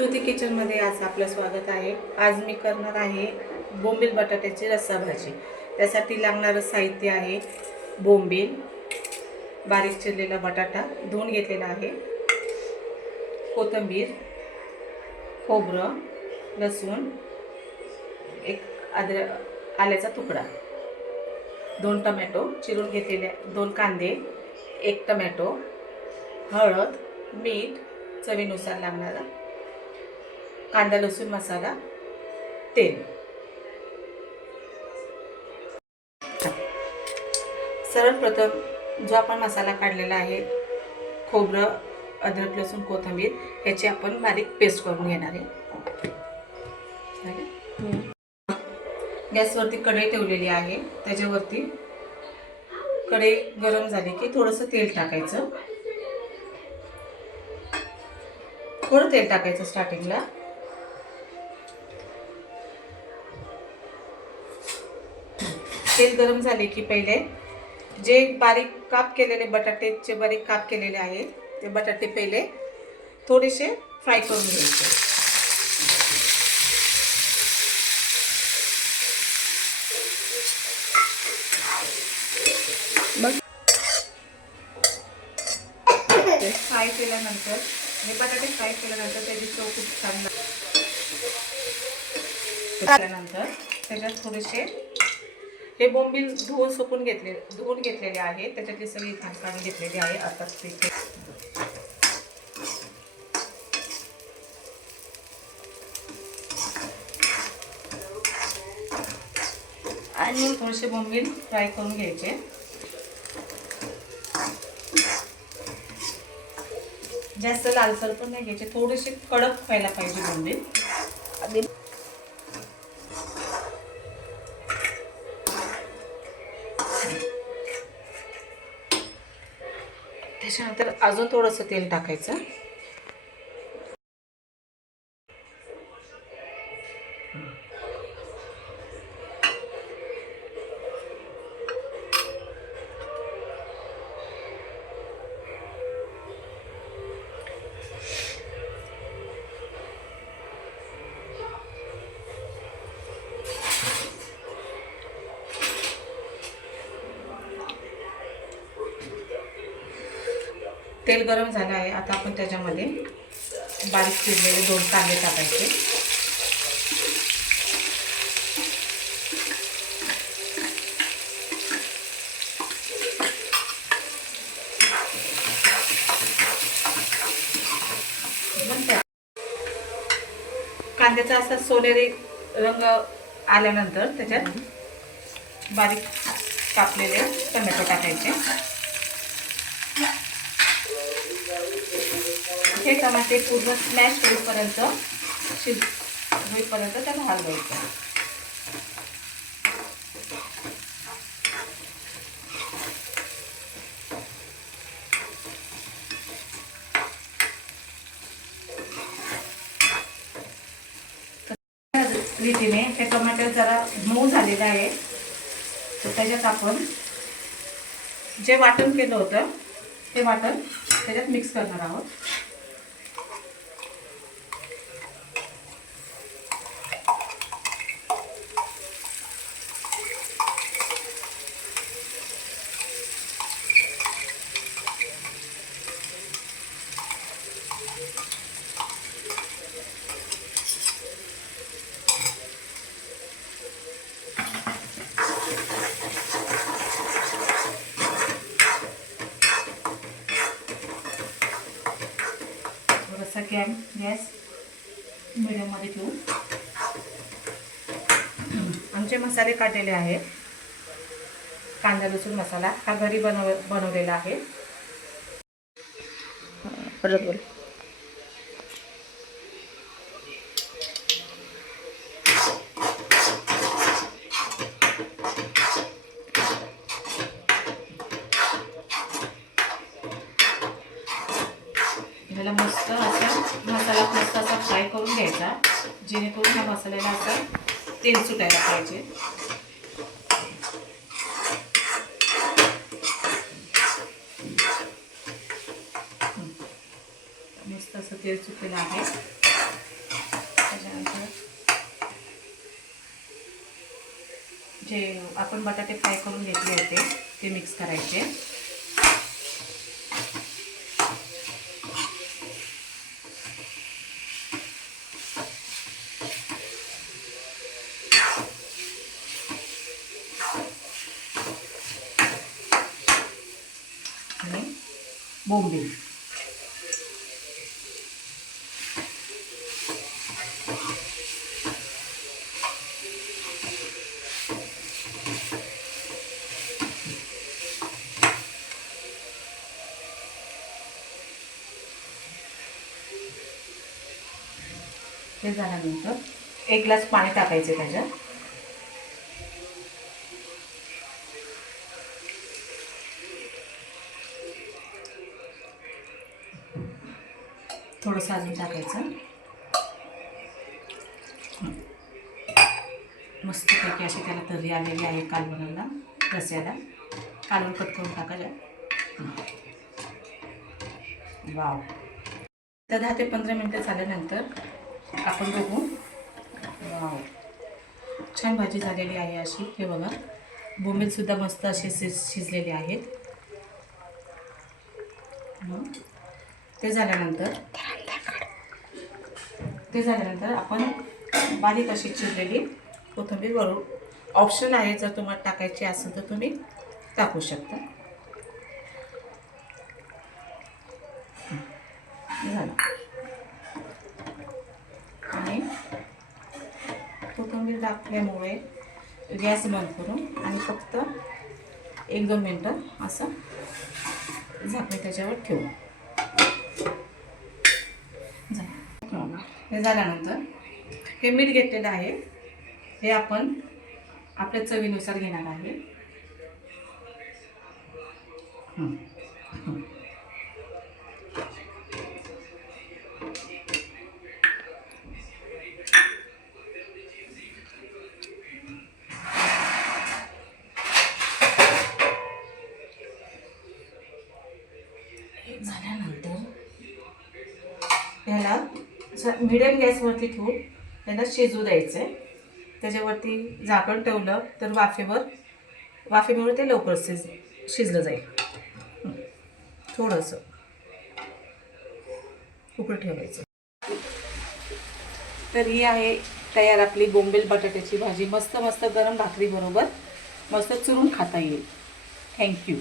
स्तुती किचनमध्ये आज आपलं स्वागत आहे। आज मी करणार आहे बोंबील बटाट्याची रस्सा भाजी। त्यासाठी लागणारं साहित्य आहे बोंबील, बारीक चिरलेला बटाटा धुवून घेतलेला आहे, कोथिंबीर, खोबरं, लसूण, एक आल्याचा तुकडा, 2 टोमॅटो चिरून घेतलेले, 2 कांदे, 1 टोमॅटो, हळद, मीठ चवीनुसार लागणारा, कांदा लसूण मसाला, तेल। सर्वप्रथम जो आपण मसाला काढलेला आहे, खोबरं, अद्रक लसूण कोथिंबीर, याची आपण बारीक पेस्ट करून घेणार आहे। गॅसवरती कढई ठेवलेली आहे, त्याच्यावरती कढई गरम झाली की थोडंसं तेल टाकायचं, थोडं तेल टाकायचं स्टार्टिंगला। तेल गरम झाले की पहिले जे बारीक काप केलेले बटाट्याचे बारीक काप केलेले आहेत, ते बटाटे पहिले थोडेसे फ्राय करून घ्यायचे। मग फ्राय केल्यानंतर हे बटाटे फ्राय केल्यानंतर त्याची चव खूप छान लागते। त्याच्यानंतर त्याच्यात थोडेसे हे बोंबील धुवून घेतलेले आहे, त्याच्यातली सगळी घाण काढून घेतलेली आहे। आता ते आणि थोडेसे बोंबील फ्राय करून घ्यायचे। जास्त लालसर पण नाही घ्यायचे, थोडेसे कडक व्हायला पाहिजे बोंबील। त्याच्यानंतर अजून थोडंसं तेल टाकायचं। तेल गरम झालं आहे, आता आपण त्याच्यामध्ये बारीक चिरलेले 2 कांदे टाकायचे। कांद्याचा असा सोनेरी रंग आल्यानंतर त्याच्यात बारीक कापलेले टोमॅटो टाकायचे। हे टमाटे पूर्ण स्मॅश होईपर्यंत त्याला हलवायचं। रीतीने हे टमाटर जरा मऊ झालेलं आहे, तर त्याच्यात आपण जे वाटण केलं होतं ते वाटण त्याच्यात मिक्स करणार आहोत। गॅस मीडियम मध्ये ठेवू। आमचे मसाले काढलेले आहेत। कांदा लसूण मसाला हा घरी बनवलेला आहे। परत बोल। त्याला मस्त असा फ्राय करून घ्यायचा, जेणेकरून या मसाल्याला असं तेल सुटायला पाहिजे। मस्त असं तेल सुटलेलं आहे। जे आपण बटाटे फ्राय करून घेतले होते ते मिक्स करायचे. आणि बोंबील हे झाल्यानंतर 1 ग्लास पाणी टाकायचे त्याच्यात. थोडंसं अजून टाकायचं. मस्तपैकी अशी त्याला तर्री आलेली आहे कालवणाला, रस्स्याला. कालवण कट करून टाकायला. वाव. तर 10 ते 15 मिनटं झाल्यानंतर आपण बघू. वाव, छान भाजी झालेली आहे अशी. हे बघा, बोंबीलसुद्धा मस्त असे शिजलेले आहेत. ते झाल्यानंतर आपण बारीक अशी चिरलेली कोथिंबीर वरून, ऑप्शन आहे, जर तुम्हाला टाकायची असेल तर तुम्ही टाकू शकता. झालं. आणि कोथिंबीर टाकल्यामुळे गॅस बंद करून आणि फक्त 1-2 मिनटं असं झाकण त्याच्यावर ठेवू. हे झाल्यानंतर हे मीठ घेतलेलं आहे, हे आपण आपल्या चवीनुसार घेणार आहे. झाल्यानंतर ह्याला मिडियम गॅसवरती ठेवून त्याला शिजू द्यायचं आहे. त्याच्यावरती झाकण ठेवलं तर वाफेमुळे ते लवकर शिजलं जाईल. थोडंसं उकळं ठेवायचं. तर ही आहे तयार आपली बोंबील बटाट्याची भाजी. मस्त मस्त गरम भाकरी बरोबर मस्त चुरून खाता येईल. थँक्यू.